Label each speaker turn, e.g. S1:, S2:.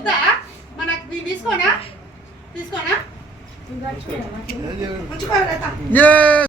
S1: వద్దా మనకు నీ తీసుకోనా తీసుకోనా